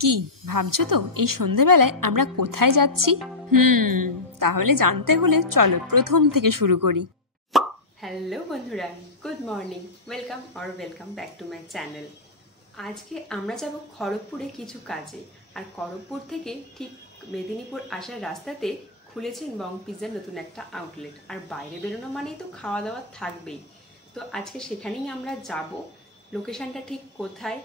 কি ভাবছো তো এই সন্ধ্যেবেলায় আমরা কোথায় যাচ্ছি? তাহলে জানতে হলে চলো প্রথম থেকে শুরু করি। হ্যালো বন্ধুরা, good morning, welcome back to my channel. আজকে আমরা যাব খড়গপুরে কিছু কাজে। আর খড়গপুর থেকে ঠিক মেদিনীপুর আসার রাস্তাতে খুলেছেন বং পিৎজার নতুন একটা আউটলেট। আর বাইরে বেরোনো মানেই তো খাওয়া দাওয়া থাকবেই। তো আজকে সেখানেই আমরা যাব। লোকেশনটা ঠিক কোথায়,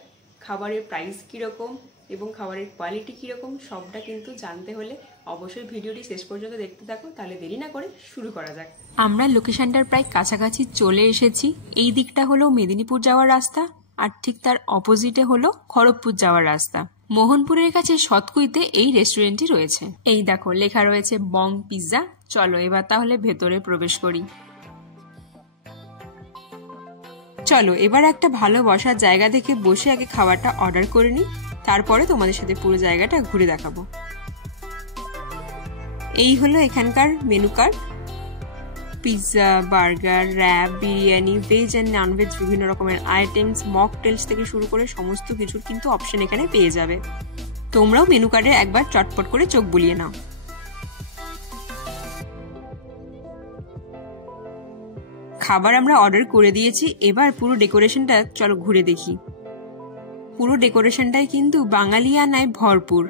খাবারের প্রাইস কীরকম এবং খাবারের কোয়ালিটি কীরকম সবটা কিন্তু জানতে হলে অবশ্যই ভিডিওটি শেষ পর্যন্ত দেখতে থাকো। তাহলে দেরি না করে শুরু করা যাক। আমরা লোকেশনটার প্রায় কাছাকাছি চলে এসেছি। এই দিকটা হলো মেদিনীপুর যাওয়ার রাস্তা, আর ঠিক তার অপোজিটে হলো খড়গপুর যাওয়ার রাস্তা। মোহনপুরের কাছে সতকুইতে এই রেস্টুরেন্টটি রয়েছে। এই দেখো লেখা রয়েছে বং পিৎজা। চলো এবার তাহলে ভেতরে প্রবেশ করি। চলো এবার একটা ভালো বসার জায়গা দেখে বসে আগে খাবারটা অর্ডার করে নিই, তারপরে তোমাদের সাথে পুরো জায়গাটা ঘুরে দেখাবো। এই হলো এখানকার menu card. Pizza, burger, wrap, biryani, veg and nonveg বিভিন্ন রকমের আইটেমস, মকটেলস থেকে শুরু করে সমস্ত কিছুর কিন্তু অপশন এখানে পেয়ে যাবে। তোমরাও মেনু কার্ডে একবার চটপট করে চোখ বুলিয়ে নাও। খাবার আমরা অর্ডার করে দিয়েছি, এবার পুরো ডেকোরেশনটা চলো ঘুরে দেখি। পুরো ডেকোরেশনটাই কিন্তু বাঙালিয়ানায় ভরপুর।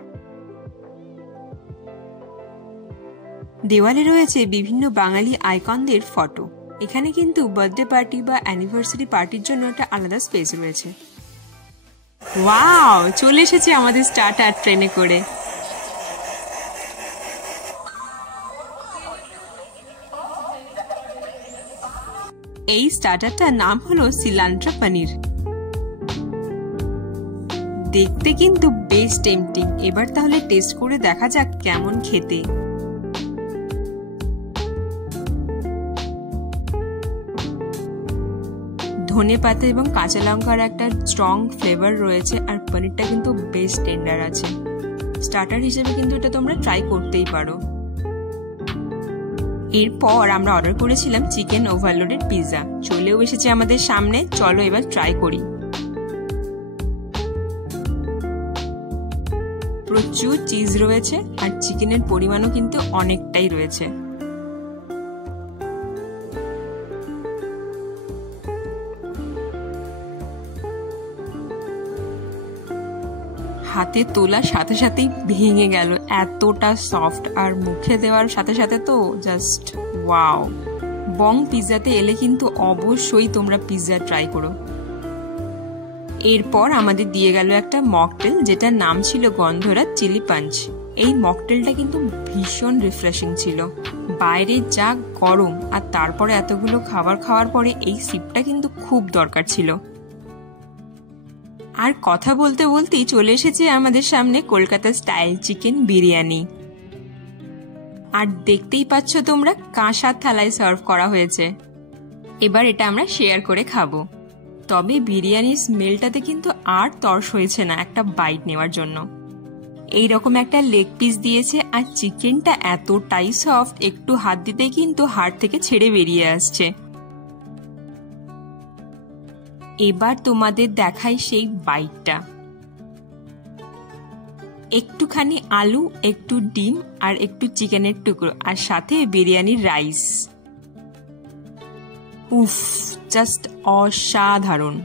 দেওয়ালে রয়েছে বিভিন্ন বাঙালি আইকনদের ফটো। এখানে কিন্তু বার্থডে পার্টি বা অ্যানিভার্সারি পার্টির জন্য একটা আলাদা স্পেস রয়েছে। ওয়াও, চলে এসেছে আমাদের স্টার্টার ট্রেনে করে। এই স্টার্টারটার নাম হলো সিলান্ট্রা পনির। দেখতে কিন্তু বেশ টেম্পটিং। এবার তাহলে টেস্ট করে দেখা যাক কেমন খেতে। ধনেপাতা এবং কাঁচা লঙ্কার একটা স্ট্রং ফ্লেভার রয়েছে, আর পনিরটা কিন্তু বেশ টেন্ডার আছে। স্টার্টার হিসেবে কিন্তু এটা তোমরা ট্রাই করতেই পারো। এরপর আমরা অর্ডার করেছিলাম চিকেন ওভারলোডেড পিৎজা। চলেও এসেছে আমাদের সামনে। চলো এবার ট্রাই করি। প্রচুর চিজ রয়েছে আর চিকেনের পরিমাণও কিন্তু অনেকটাই রয়েছে। হাতে তোলার সাথে সাথেই ভেঙে গেল, এতটা সফট। আর মুখে দেওয়ার সাথে সাথে তো জাস্ট ওয়াও। বং পিৎজাতে এলে কিন্তু অবশ্যই তোমরা পিৎজা ট্রাই করো। এরপর আমাদের দিয়ে গেল একটা মকটেল, যেটার নাম ছিল গন্ধরাজ চিলি পাঞ্চ। এই মকটেলটা কিন্তু ভীষণ রিফ্রেশিং ছিল। বাইরে যা গরম, আর তারপরে এতগুলো খাবার খাওয়ার পরে এই সিপটা কিন্তু খুব দরকার ছিল। আর কথা বলতে বলতেই চলে এসেছে আমাদের সামনে কলকাতা স্টাইল চিকেন বিরিয়ানি। আর দেখতেই পাচ্ছ তোমরা কাঁসার থালায় সার্ভ করা হয়েছে। এবার এটা আমরা শেয়ার করে খাবো। তবে বিরিয়ানির স্মেলটাতে কিন্তু আর তর্স হয়েছে না একটা বাইট নেওয়ার জন্য। এইরকম একটা লেগ পিস দিয়েছে, আর চিকেনটা এতটাই সফট, একটু হাত দিতেই কিন্তু হাড় থেকে ছেড়ে বেরিয়ে আসছে। এবার তোমাদের দেখাই সেই বাইটটা। একটুখানি আলু, একটু ডিম, আর একটু চিকেনের টুকরো, আর সাথে বিরিয়ানির রাইস। উফ, জাস্ট অসাধারণ।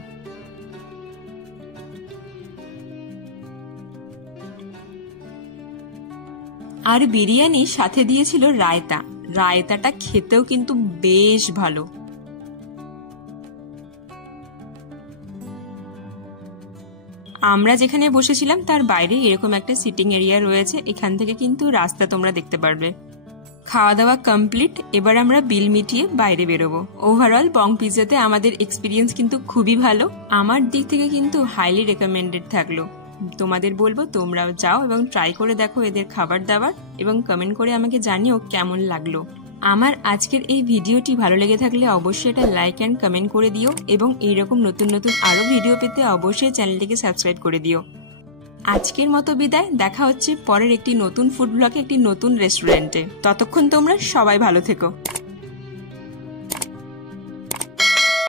আর বিরিয়ানির সাথে দিয়েছিল রায়তা। রায়তাটা খেতেও কিন্তু বেশ ভালো। আমরা যেখানে বসেছিলাম তার বাইরে এরকম একটা সিটিং এরিয়া রয়েছে। এখান থেকে কিন্তু রাস্তা তোমরা দেখতে পারবে। খাওয়া দাওয়া কমপ্লিট। এবার আমরা বিল মিটিয়ে বাইরে বেরোবো। ওভারঅল বং পিৎজাতে আমাদের এক্সপিরিয়েন্স কিন্তু খুবই ভালো। আমার দিক থেকে কিন্তু হাইলি রেকমেন্ডেড থাকলো। তোমাদের বলবো তোমরাও যাও এবং ট্রাই করে দেখো এদের খাবার দাবার, এবং কমেন্ট করে আমাকে জানিও কেমন লাগলো। আমার আজকের এই ভিডিওটি ভালো লেগে থাকলে অবশ্যই এটা লাইক অ্যান্ড কমেন্ট করে দিও, এবং এইরকম নতুন নতুন আরো ভিডিও পেতে অবশ্যই চ্যানেলটিকে সাবস্ক্রাইব করে দিও। আজকের মতো বিদায়। দেখা হচ্ছে পরের একটি নতুন ফুড ব্লগে, একটি নতুন রেস্টুরেন্টে। ততক্ষণ তোমরা সবাই ভালো থেকো।